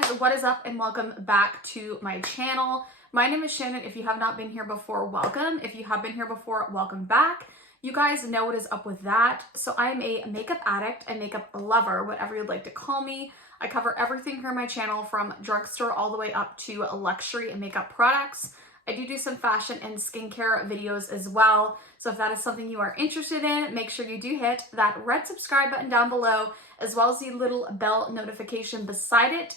guys, what is up and welcome back to my channel. My name is Shannon. If you have not been here before, welcome. If you have been here before, welcome back. You guys know what is up with that. So I am a makeup addict, a makeup lover, whatever you'd like to call me. I cover everything here on my channel from drugstore all the way up to luxury and makeup products. I do some fashion and skincare videos as well. So if that is something you are interested in, make sure you do hit that red subscribe button down below, as well as the little bell notification beside it.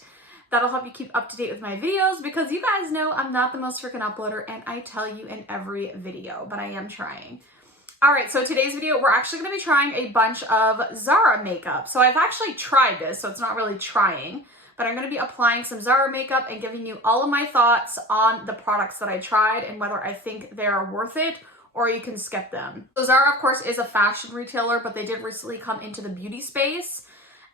That'll help you keep up to date with my videos because you guys know I'm not the most freaking uploader and I tell you in every video, but I am trying. All right, so today's video, we're actually gonna be trying a bunch of Zara makeup. So I've actually tried this, so it's not really trying, but I'm gonna be applying some Zara makeup and giving you all of my thoughts on the products that I tried and whether I think they are worth it or you can skip them. So Zara, of course, is a fashion retailer, but they did recently come into the beauty space.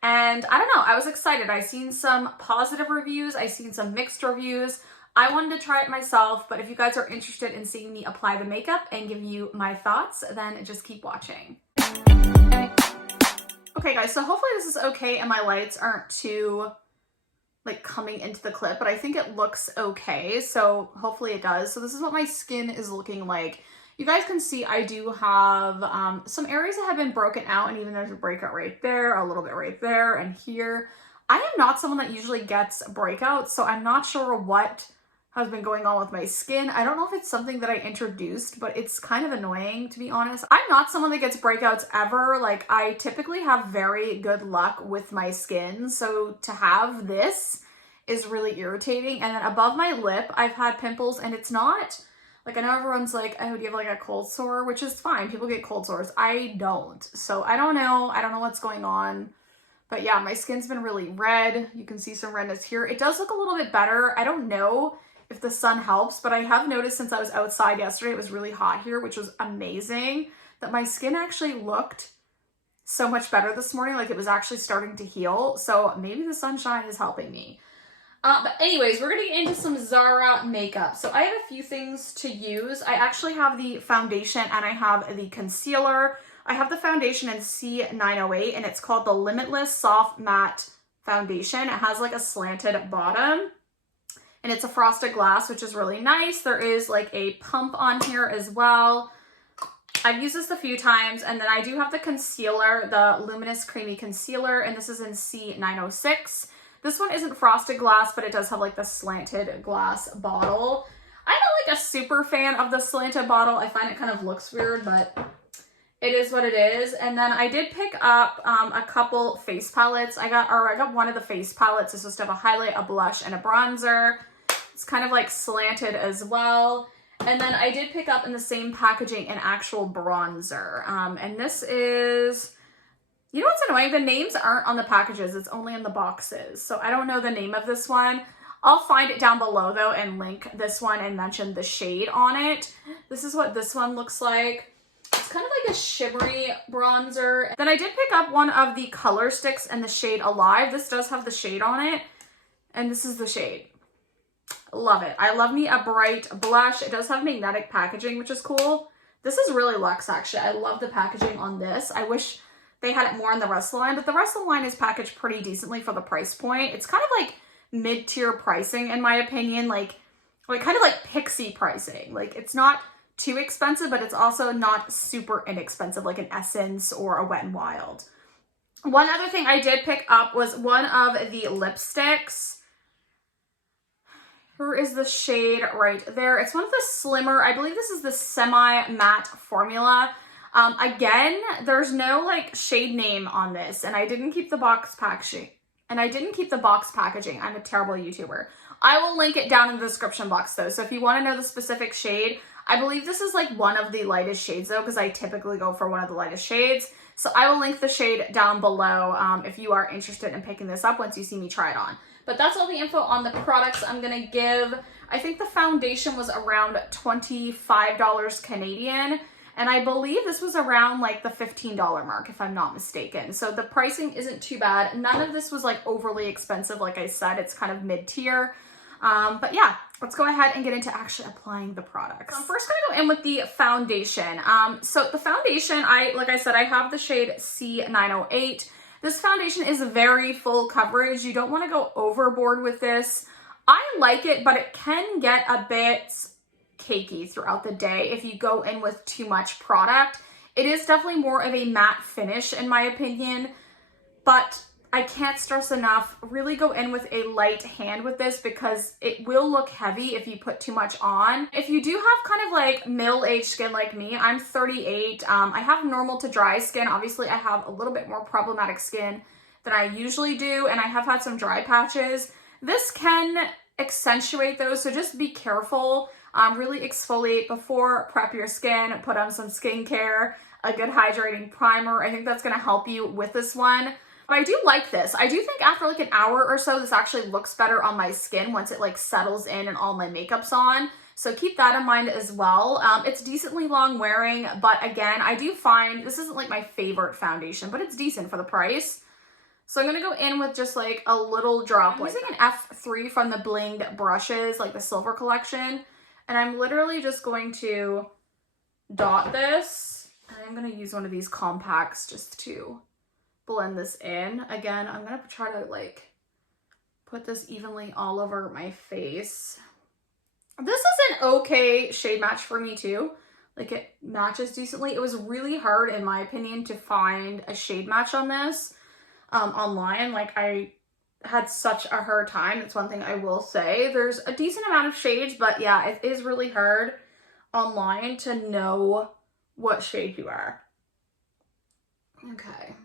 And I don't know, I was excited. I seen some positive reviews, I seen some mixed reviews. I wanted to try it myself, but if you guys are interested in seeing me apply the makeup and give you my thoughts, then just keep watching. Okay guys, so hopefully this is okay and my lights aren't too like coming into the clip, but I think it looks okay. So hopefully it does. So this is what my skin is looking like. You guys can see I do have some areas that have been broken out, and even there's a breakout right there, a little bit right there and here. I am not someone that usually gets breakouts, so I'm not sure what has been going on with my skin. I don't know if it's something that I introduced, but it's kind of annoying, to be honest. I'm not someone that gets breakouts ever. Like, I typically have very good luck with my skin, so to have this is really irritating. And then above my lip, I've had pimples, and it's not, like, I know everyone's like, oh, do you have like a cold sore? Which is fine, people get cold sores. I don't. So I don't know what's going on. But yeah, my skin's been really red. You can see some redness here. It does look a little bit better. I don't know if the sun helps, but I have noticed since I was outside yesterday, it was really hot here, which was amazing, that my skin actually looked so much better this morning. Like, it was actually starting to heal. So maybe the sunshine is helping me. But anyways, we're gonna get into some Zara makeup. So I have a few things to use. I actually have the foundation and I have the concealer. I have the foundation in C908 and it's called the Limitless Soft Matte Foundation. It has like a slanted bottom and it's a frosted glass, which is really nice. There is like a pump on here as well. I've used this a few times, and then I do have the concealer, the Luminous Creamy Concealer, and this is in C906. This one isn't frosted glass, but it does have like the slanted glass bottle. I'm not like a super fan of the slanted bottle. I find it kind of looks weird, but it is what it is. And then I did pick up a couple face palettes. I got one of the face palettes. This was to have a highlight, a blush, and a bronzer. It's kind of like slanted as well. And then I did pick up in the same packaging an actual bronzer. And this is, you know what's annoying? The names aren't on the packages. It's only in the boxes. So I don't know the name of this one. I'll find it down below though and link this one and mention the shade on it. This is what this one looks like. It's kind of like a shimmery bronzer. Then I did pick up one of the color sticks in the shade Alive. This does have the shade on it. And this is the shade. Love it. I love me a bright blush. It does have magnetic packaging, which is cool. This is really luxe, actually. I love the packaging on this. I wish they had it more in the rest of the line, but the rest of the line is packaged pretty decently for the price point. It's kind of like mid-tier pricing, in my opinion, like kind of like Pixie pricing. Like, it's not too expensive, but it's also not super inexpensive, like an Essence or a Wet n Wild. One other thing I did pick up was one of the lipsticks. Here is the shade right there. It's one of the slimmer, I believe this is the semi-matte formula. Again, there's no like shade name on this, and I didn't keep the box packaging. I'm a terrible YouTuber. I will link it down in the description box though. So if you want to know the specific shade, I believe this is like one of the lightest shades though, because I typically go for one of the lightest shades. So I will link the shade down below if you are interested in picking this up once you see me try it on. But that's all the info on the products I'm gonna give. I think the foundation was around $25 Canadian. And I believe this was around like the $15 mark, if I'm not mistaken. So the pricing isn't too bad. None of this was like overly expensive. Like I said, it's kind of mid-tier. But yeah, let's go ahead and get into actually applying the products. So I'm first gonna go in with the foundation. So the foundation, like I said, I have the shade C908. This foundation is very full coverage. You don't want to go overboard with this. I like it, but it can get a bit cakey throughout the day if you go in with too much product. It is definitely more of a matte finish in my opinion, but I can't stress enough, really go in with a light hand with this because it will look heavy if you put too much on. If you do have kind of like middle-aged skin like me, I'm 38, I have normal to dry skin. Obviously I have a little bit more problematic skin than I usually do, and I have had some dry patches. This can accentuate those, so just be careful. Really exfoliate before, prep your skin, put on some skincare, a good hydrating primer. I think that's gonna help you with this one. But I do like this. I do think after like an hour or so, this actually looks better on my skin once it like settles in and all my makeup's on. So keep that in mind as well. It's decently long wearing, but again, I do find this isn't like my favorite foundation, but it's decent for the price. So I'm going to go in with just like a little drop. I'm using an F3 from the blinged brushes, like the silver collection. And I'm literally just going to dot this. And I'm going to use one of these compacts just to blend this in. Again, I'm going to try to like put this evenly all over my face. This is an okay shade match for me too. Like it matches decently. It was really hard in my opinion to find a shade match on this. Online, like I had such a hard time. That's one thing I will say. There's a decent amount of shades, but yeah, it is really hard online to know what shade you are. Okay.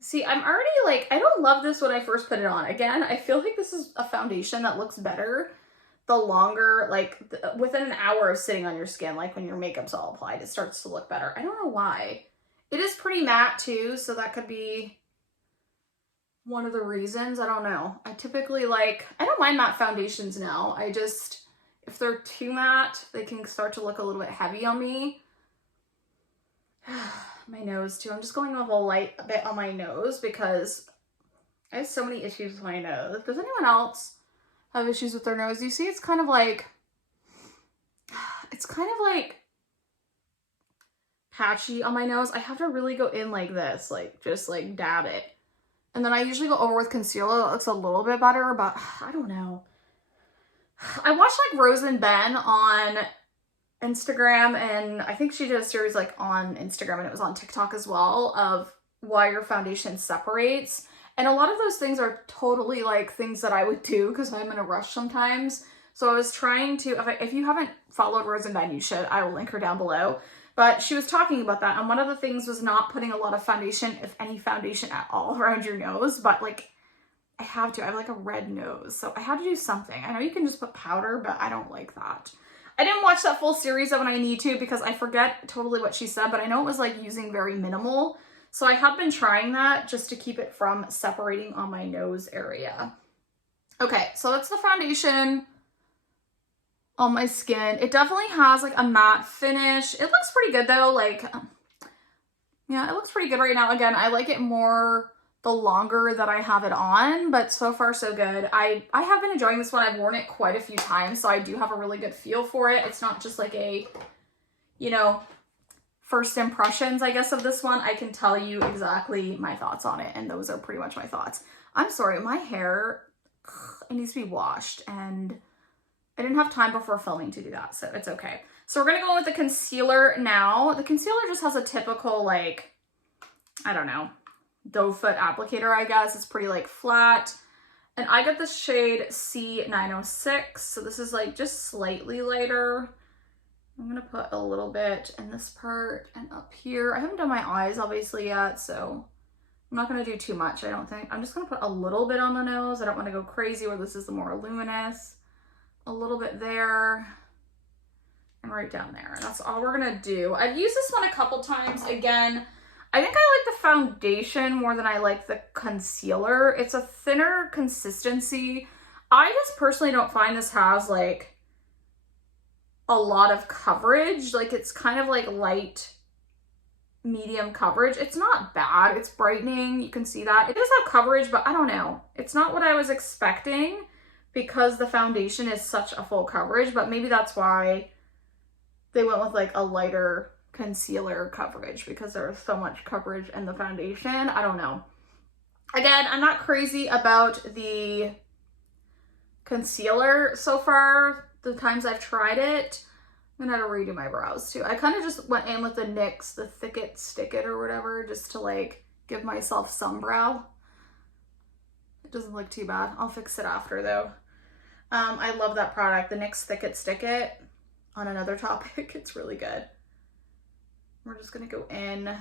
See, I'm already like, I don't love this when I first put it on. Again, I feel like this is a foundation that looks better the longer, like within an hour of sitting on your skin, like when your makeup's all applied, it starts to look better. I don't know why. It is pretty matte too, so that could be one of the reasons. I don't know. I typically like, I don't mind matte foundations now. I just, if they're too matte, they can start to look a little bit heavy on me. My nose too. I'm just going with a light bit on my nose because I have so many issues with my nose. Does anyone else have issues with their nose? You see, it's kind of like patchy on my nose. I have to really go in like this, like just like dab it. And then I usually go over with concealer. That looks a little bit better, but I don't know. I watched like Rose and Ben on Instagram, and I think she did a series like on Instagram, and it was on TikTok as well, of why your foundation separates. And a lot of those things are totally like things that I would do because I'm in a rush sometimes. So I was trying to, if you haven't followed Rose and Ben, you should. I will link her down below. But she was talking about that, and one of the things was not putting a lot of foundation, if any foundation at all, around your nose. But like, I have to. I have like a red nose, so I had to do something. I know you can just put powder, but I don't like that. I didn't watch that full series of when I need to because I forget totally what she said, but I know it was like using very minimal. So I have been trying that just to keep it from separating on my nose area. Okay, so that's the foundation on my skin. It definitely has like a matte finish. It looks pretty good though. Like, yeah, it looks pretty good right now. Again, I like it more the longer that I have it on, but so far so good. I have been enjoying this one. I've worn it quite a few times, so I do have a really good feel for it. It's not just like a, you know, first impressions, I guess, of this one. I can tell you exactly my thoughts on it, and those are pretty much my thoughts. I'm sorry, my hair, it needs to be washed, and I didn't have time before filming to do that, so it's okay. So we're gonna go with the concealer now. The concealer just has a typical, like, I don't know, doe foot applicator, I guess. It's pretty like flat. And I got the shade C906. So this is like just slightly lighter. I'm gonna put a little bit in this part and up here. I haven't done my eyes obviously yet, so I'm not gonna do too much, I don't think. I'm just gonna put a little bit on the nose. I don't wanna go crazy where this is the more luminous. A little bit there and right down there. That's all we're gonna do. I've used this one a couple times. Again, I think I like the foundation more than I like the concealer. It's a thinner consistency. I just personally don't find this has like a lot of coverage. Like it's kind of like light, medium coverage. It's not bad. It's brightening. You can see that. It does have coverage, but I don't know. It's not what I was expecting because the foundation is such a full coverage, but maybe that's why they went with like a lighter concealer coverage because there's so much coverage in the foundation. I don't know. Again, I'm not crazy about the concealer so far, the times I've tried it. I'm gonna have to redo my brows too. I kind of just went in with the NYX, the Thick It, Stick It or whatever, just to like give myself some brow. It doesn't look too bad. I'll fix it after though. I love that product, the NYX Thick It, Stick It. On another topic, it's really good. We're just gonna go in. I'm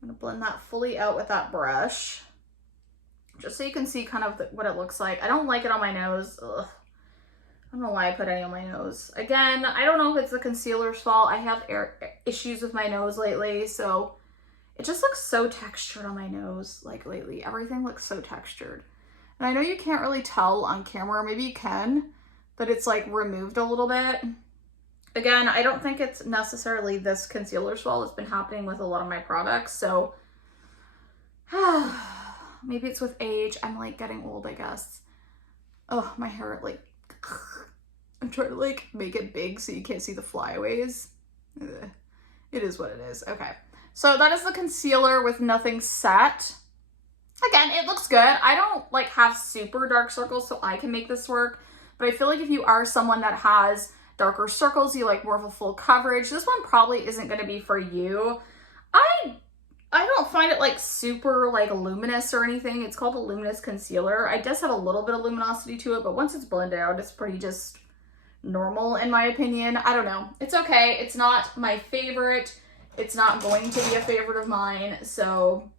gonna blend that fully out with that brush, just so you can see kind of what it looks like. I don't like it on my nose. Ugh. I don't know why I put any on my nose. Again, I don't know if it's the concealer's fault. I have issues with my nose lately, so it just looks so textured on my nose. Like lately, everything looks so textured. And I know you can't really tell on camera, maybe you can, but it's like removed a little bit. Again, I don't think it's necessarily this concealer's fault. It's been happening with a lot of my products, so maybe it's with age. I'm like getting old, I guess. Oh, my hair, like, I'm trying to like make it big so you can't see the flyaways. Ugh. It is what it is. Okay, so that is the concealer with nothing set. Again, it looks good. I don't like have super dark circles, so I can make this work, but I feel like if you are someone that has darker circles, you like more of a full coverage, this one probably isn't going to be for you. I don't find it like super like luminous or anything. It's called a Luminous Concealer. I just have a little bit of luminosity to it, but once it's blended out, it's pretty just normal in my opinion. I don't know. It's okay. It's not my favorite. It's not going to be a favorite of mine. So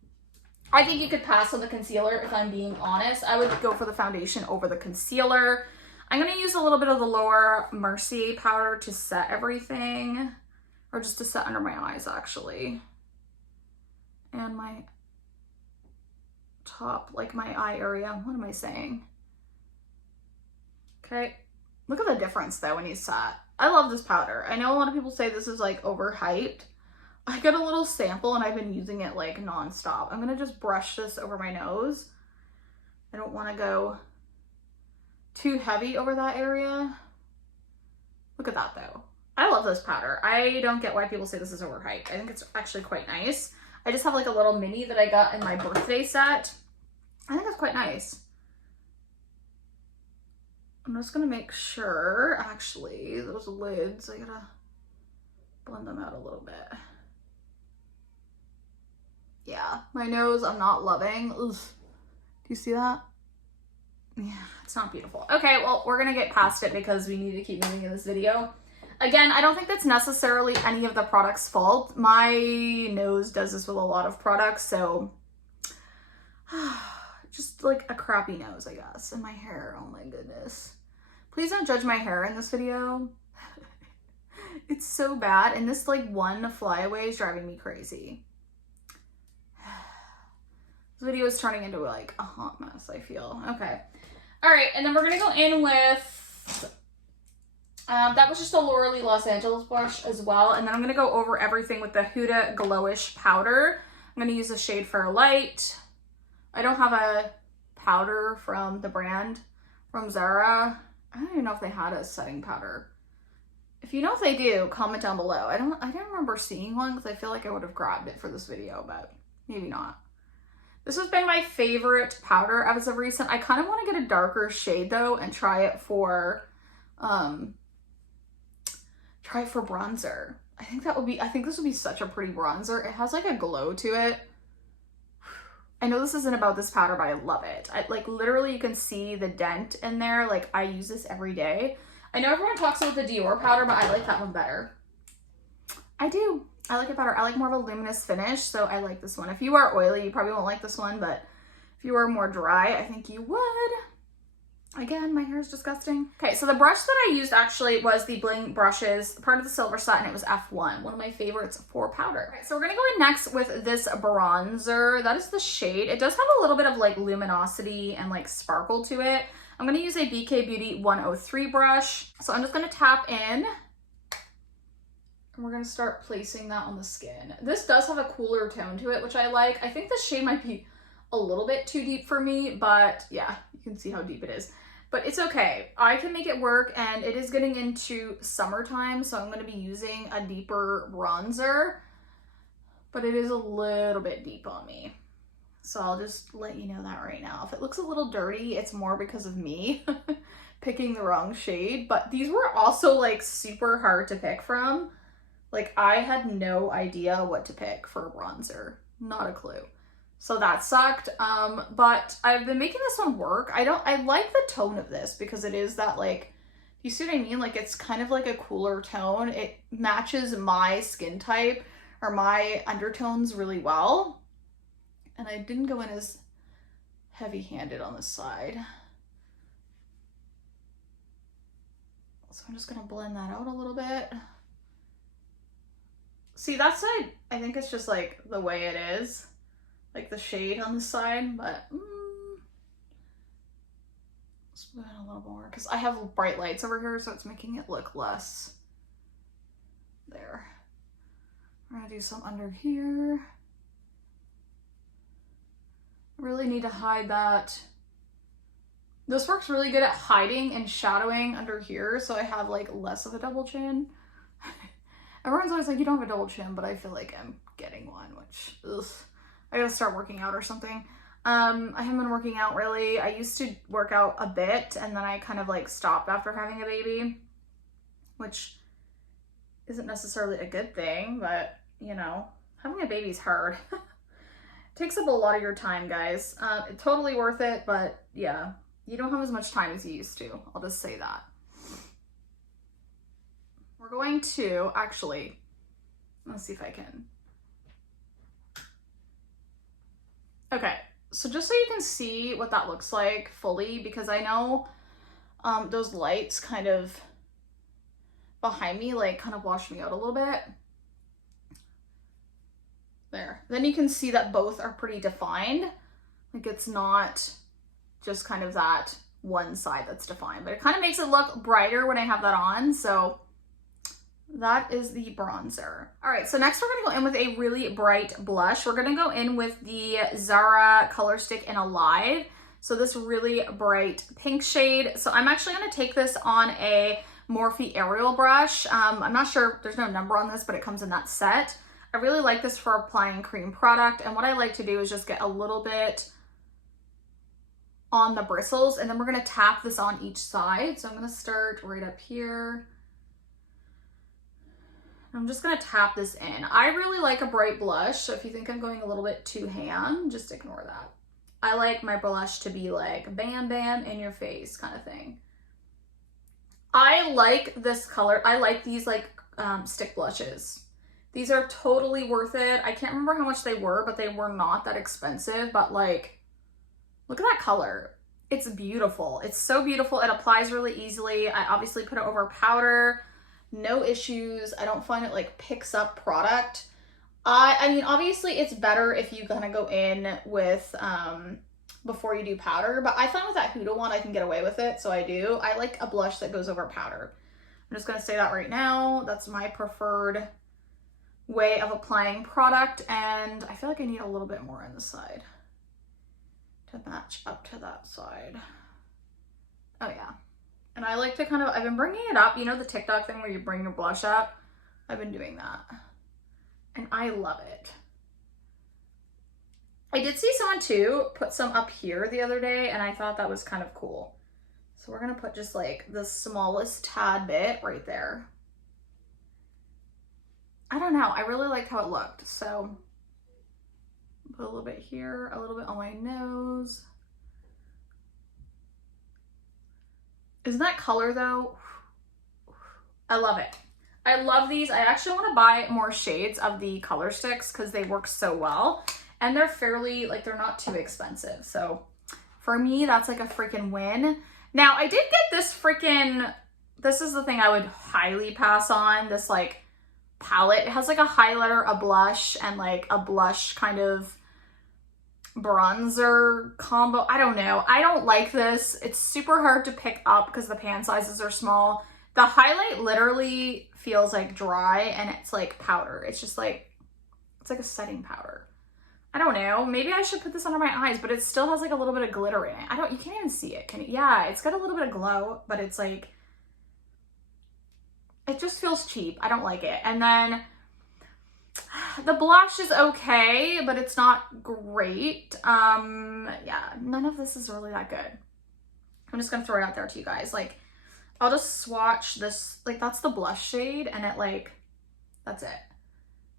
I think you could pass on the concealer if I'm being honest. I would go for the foundation over the concealer. I'm going to use a little bit of the Laura Mercier powder to set everything, or just to set under my eyes actually. And my top, like my eye area. What am I saying? Okay. Look at the difference though when you set. I love this powder. I know a lot of people say this is like overhyped. I got a little sample and I've been using it like nonstop. I'm gonna just brush this over my nose. I don't want to go too heavy over that area. Look at that though. I love this powder. I don't get why people say this is overhyped. I think it's actually quite nice. I just have like a little mini that I got in my birthday set. I think it's quite nice. I'm just gonna make sure, actually, those lids, I gotta blend them out a little bit. Yeah, my nose, I'm not loving. Ugh. Do you see that? Yeah, it's not beautiful. Okay, well, we're gonna get past it because we need to keep moving in this video. Again, I don't think that's necessarily any of the product's fault. My nose does this with a lot of products, so just like a crappy nose, I guess. And my hair, oh my goodness. Please don't judge my hair in this video. It's so bad, and this like one flyaway is driving me crazy. This video is turning into like a hot mess, I feel. Okay. All right, and then we're gonna go in with, that was just a Laura Lee Los Angeles blush as well. And then I'm gonna go over everything with the Huda Glowish powder. I'm gonna use the shade Fair Light. I don't have a powder from the brand, from Zara. I don't even know if they had a setting powder. If you know if they do, comment down below. I didn't remember seeing one because I feel like I would have grabbed it for this video, but maybe not. This has been my favorite powder as of recent. I kind of want to get a darker shade though and try it for bronzer. I think this would be such a pretty bronzer. It has like a glow to it. I know this isn't about this powder, but I love it. Like literally you can see the dent in there. Like I use this every day. I know everyone talks about the Dior powder, but I like that one better. I do. I like it better. I like more of a luminous finish, so I like this one. If you are oily, you probably won't like this one, but if you are more dry, I think you would. Again, my hair is disgusting. Okay, so the brush that I used actually was the Bling Brushes, part of the silver set, and it was F1, one of my favorites for powder. Okay, so we're gonna go in next with this bronzer. That is the shade. It does have a little bit of like luminosity and like sparkle to it. I'm gonna use a BK Beauty 103 brush. So I'm just gonna tap in. And we're gonna start placing that on the skin. This does have a cooler tone to it, which I like. I think the shade might be a little bit too deep for me, but yeah, you can see how deep it is. But it's okay. I can make it work, and it is getting into summertime, so I'm going to be using a deeper bronzer, but it is a little bit deep on me. So I'll just let you know that right now. If it looks a little dirty, it's more because of me picking the wrong shade. But these were also like super hard to pick from. Like I had no idea what to pick for a bronzer. Not a clue. So that sucked. But I've been making this one work. I like the tone of this because it is that like, you see what I mean? Like it's kind of like a cooler tone. It matches my skin type or my undertones really well. And I didn't go in as heavy-handed on this side. So I'm just gonna blend that out a little bit. See, that side, I think it's just like the way it is. Like the shade on the side, but let's put in a little more because I have bright lights over here, so it's making it look less. There. We're gonna do some under here. Really need to hide that. This works really good at hiding and shadowing under here, so I have like less of a double chin. Everyone's always like, you don't have a double chin, but I feel like I'm getting one, which, ugh. I gotta start working out or something. I haven't been working out really. I used to work out a bit, and then I kind of like stopped after having a baby, which isn't necessarily a good thing, but you know, having a baby's hard. Takes up a lot of your time, guys. It's totally worth it, but yeah, you don't have as much time as you used to. I'll just say that. We're going to, actually, let's see if I can. Okay, so just so you can see what that looks like fully, because I know those lights kind of behind me, like kind of washed me out a little bit. There. Then you can see that both are pretty defined. Like it's not just kind of that one side that's defined, but it kind of makes it look brighter when I have that on. So that is the bronzer. All right, so next we're gonna go in with a really bright blush. We're gonna go in with the Zara Color Stick in Alive. So this really bright pink shade. So I'm actually gonna take this on a Morphe Aerial brush. I'm not sure, there's no number on this, but it comes in that set. I really like this for applying cream product, and what I like to do is just get a little bit on the bristles, and then we're going to tap this on each side. So I'm going to start right up here. I'm just going to tap this in. I really like a bright blush, so if you think I'm going a little bit too ham, just ignore that. I like my blush to be like bam bam in your face kind of thing. I like this color. I like these like stick blushes. These are totally worth it. I can't remember how much they were, but they were not that expensive. But like, look at that color. It's beautiful. It's so beautiful. It applies really easily. I obviously put it over powder. No issues. I don't find it like picks up product. I mean, obviously it's better if you kind of go in with, before you do powder. But I find with that Huda one, I can get away with it. So I do. I like a blush that goes over powder. I'm just going to say that right now. That's my preferred way of applying product, and I feel like I need a little bit more on the side to match up to that side. Oh yeah. And I like to kind of, I've been bringing it up, you know the TikTok thing where you bring your blush up? I've been doing that, and I love it. I did see someone too put some up here the other day, and I thought that was kind of cool. So we're gonna put just like the smallest tad bit right there. I don't know, I really liked how it looked. So put a little bit here, a little bit on my nose. Isn't that color though? I love it. I love these. I actually want to buy more shades of the color sticks because they work so well. And they're fairly, like, they're not too expensive. So for me, that's like a freaking win. Now, I did get this freaking, this is the thing I would highly pass on, this like palette. It has like a highlighter, a blush, and like a blush kind of bronzer combo. I don't know. I don't like this. It's super hard to pick up because the pan sizes are small. The highlight literally feels like dry, and it's like powder. It's just like, it's like a setting powder. I don't know. Maybe I should put this under my eyes, but it still has like a little bit of glitter in it. You can't even see it. Can you? Yeah, it's got a little bit of glow, but it's like, it just feels cheap. I don't like it. And then the blush is okay, but it's not great. Yeah, none of this is really that good. I'm just gonna throw it out there to you guys. Like, I'll just swatch this, like that's the blush shade, and it like, that's it.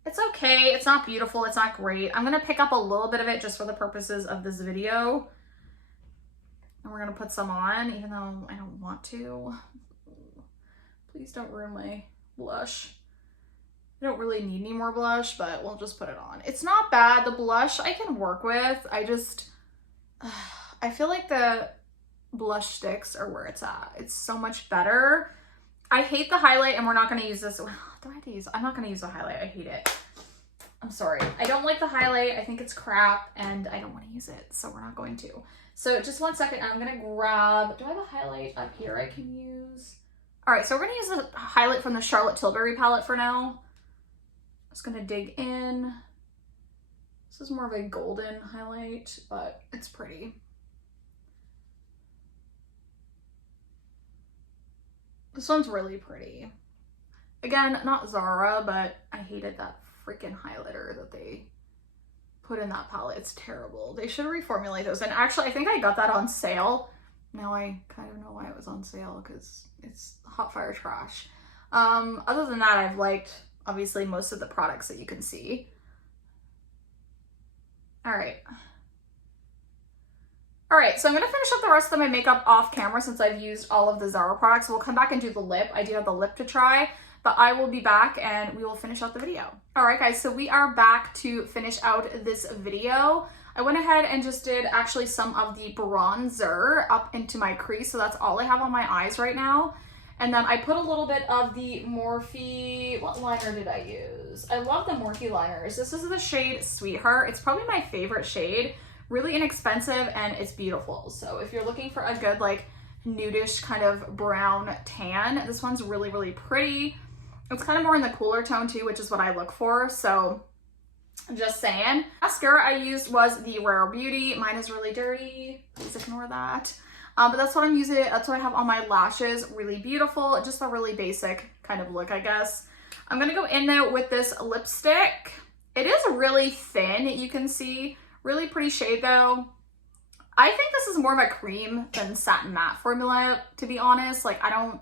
It's okay, it's not beautiful, it's not great. I'm gonna pick up a little bit of it just for the purposes of this video. And we're gonna put some on, even though I don't want to. Please don't ruin my blush. I don't really need any more blush, but we'll just put it on. It's not bad. The blush I can work with. I feel like the blush sticks are where it's at. It's so much better. I hate the highlight, and we're not going to use this. I'm not going to use the highlight. I hate it. I'm sorry. I don't like the highlight. I think it's crap, and I don't want to use it, so we're not going to. So just 1 second. I'm going to grab, do I have a highlight up here I can use? All right, so we're going to use a highlight from the Charlotte Tilbury palette for now. Just gonna dig in. This is more of a golden highlight, but it's pretty. This one's really pretty. Again, not Zara, but I hated that freaking highlighter that they put in that palette. It's terrible. They should reformulate those. And actually, I think I got that on sale. Now I kind of know why it was on sale, because it's hot fire trash. Other than that, I've liked obviously most of the products that you can see. All right, so I'm gonna finish up the rest of my makeup off camera since I've used all of the Zara products. We'll come back and do the lip. I do have the lip to try, but I will be back and we will finish out the video. All right, guys, so we are back to finish out this video. I went ahead and just did actually some of the bronzer up into my crease, so that's all I have on my eyes right now. And then I put a little bit of the Morphe, what liner did I use? I love the Morphe liners. This is the shade Sweetheart. It's probably my favorite shade. Really inexpensive, and it's beautiful. So if you're looking for a good like nudish kind of brown tan, this one's really, really pretty. It's kind of more in the cooler tone too, which is what I look for. So just saying. Mascara I used was the Rare Beauty. Mine is really dirty. Please ignore that. But that's what I'm using. That's what I have on my lashes. Really beautiful. Just a really basic kind of look, I guess. I'm going to go in there with this lipstick. It is really thin, you can see. Really pretty shade though. I think this is more of a cream than satin matte formula, to be honest. Like, I don't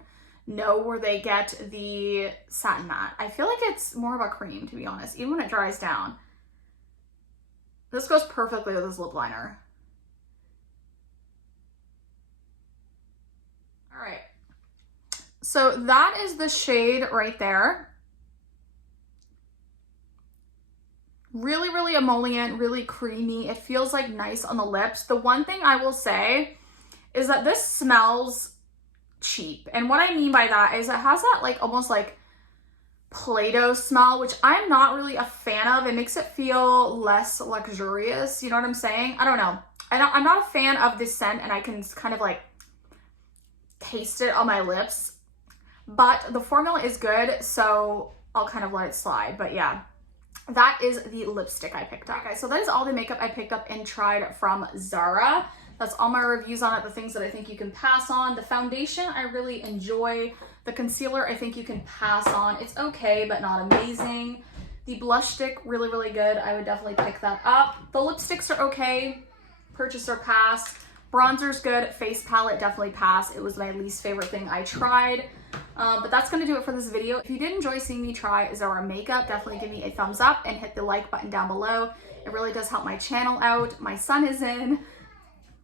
know where they get the satin matte. I feel like it's more of a cream, to be honest, even when it dries down. This goes perfectly with this lip liner. All right, so that is the shade right there. Really, really emollient, really creamy. It feels like nice on the lips. The one thing I will say is that this smells cheap. And what I mean by that is it has that like almost like Play-Doh smell, which I'm not really a fan of. It makes it feel less luxurious. You know what I'm saying? I don't know. I'm not a fan of this scent, and I can kind of like taste it on my lips, but the formula is good, so I'll kind of let it slide. But yeah, that is the lipstick I picked up. Okay, so that is all the makeup I picked up and tried from Zara. That's all my reviews on it, the things that I think you can pass on. The foundation I really enjoy. The concealer I think you can pass on. It's okay, but not amazing. The blush stick, really, really good. I would definitely pick that up. The lipsticks are okay. Purchase or pass. Bronzer's good. Face palette, definitely pass. It was my least favorite thing I tried. But that's going to do it for this video. If you did enjoy seeing me try Zara makeup, definitely give me a thumbs up and hit the like button down below. It really does help my channel out. My son is in,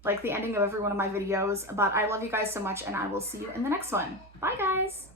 like the ending of every one of my videos. But I love you guys so much, and I will see you in the next one. Bye, guys.